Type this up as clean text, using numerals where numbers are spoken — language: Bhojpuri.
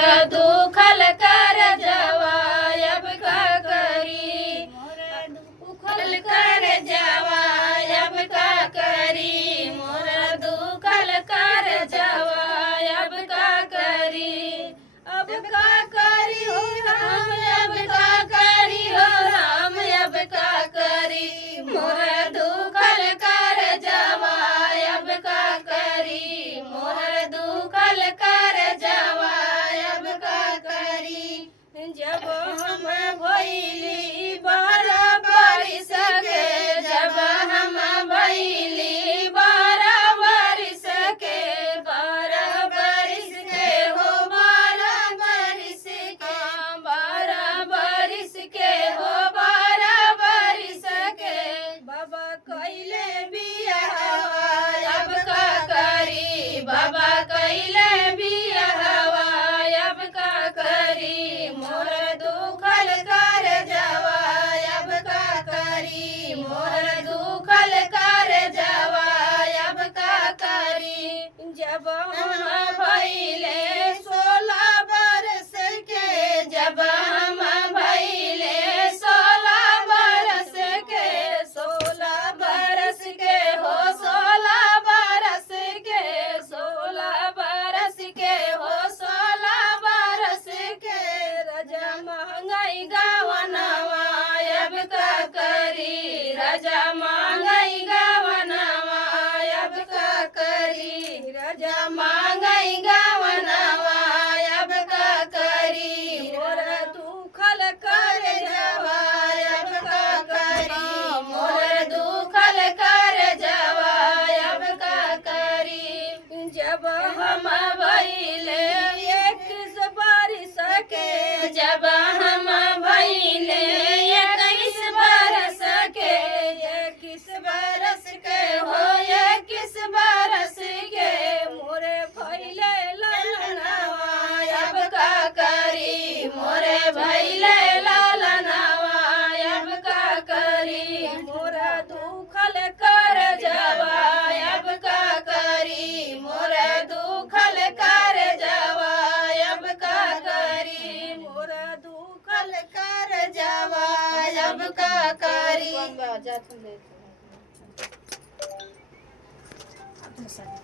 मोरा दुखल कर जवा अब का करी मोरा दुखल कर जवा अब का करी मोरा दुखल कर जवा अब का करी अब का करी हो राम अब का करी हो राम अब का करी मोरा दुखल कर जवा अब का करी मोरा दुखल कर जवा अब का करी जब हम भइली बराबर सके जब हम भइली बराबर सके बराबर के हो बराबर के बराबर के हो बराबर सके बाबा कैले बियाहवा अब का करी बाबा कैले बियाहवा अब का करी मोर दुखल कर जवा अब का करी मोर दुखल कर जवा अब का करी जब हम भइले 16 बरस के जब हम भइले 16 बरस के 16 बरस के हो 16 बरस के 16 बरस के हो 16 बरस के राजा महंगाई गवनवा अब का करी राजा महंगाई गवनवा अब का करी राजा महंगाई गवनवा अब का करी मोरा दुखल कर जवा अब का करी मोरा दुखल कर जवा अब का करी जब हम भइले 21 बरस के जब हम भइले 21 बरस के 21 बरस के हो 21 बरस के मोरे भइले लालनवा अब का करी मोरे भइले लालनवा अब का करी मोरा दुखल कर जवा अब का करी मोरा दुखल कर जवा अब का करी मोरा दुखल कर जवा अब का करी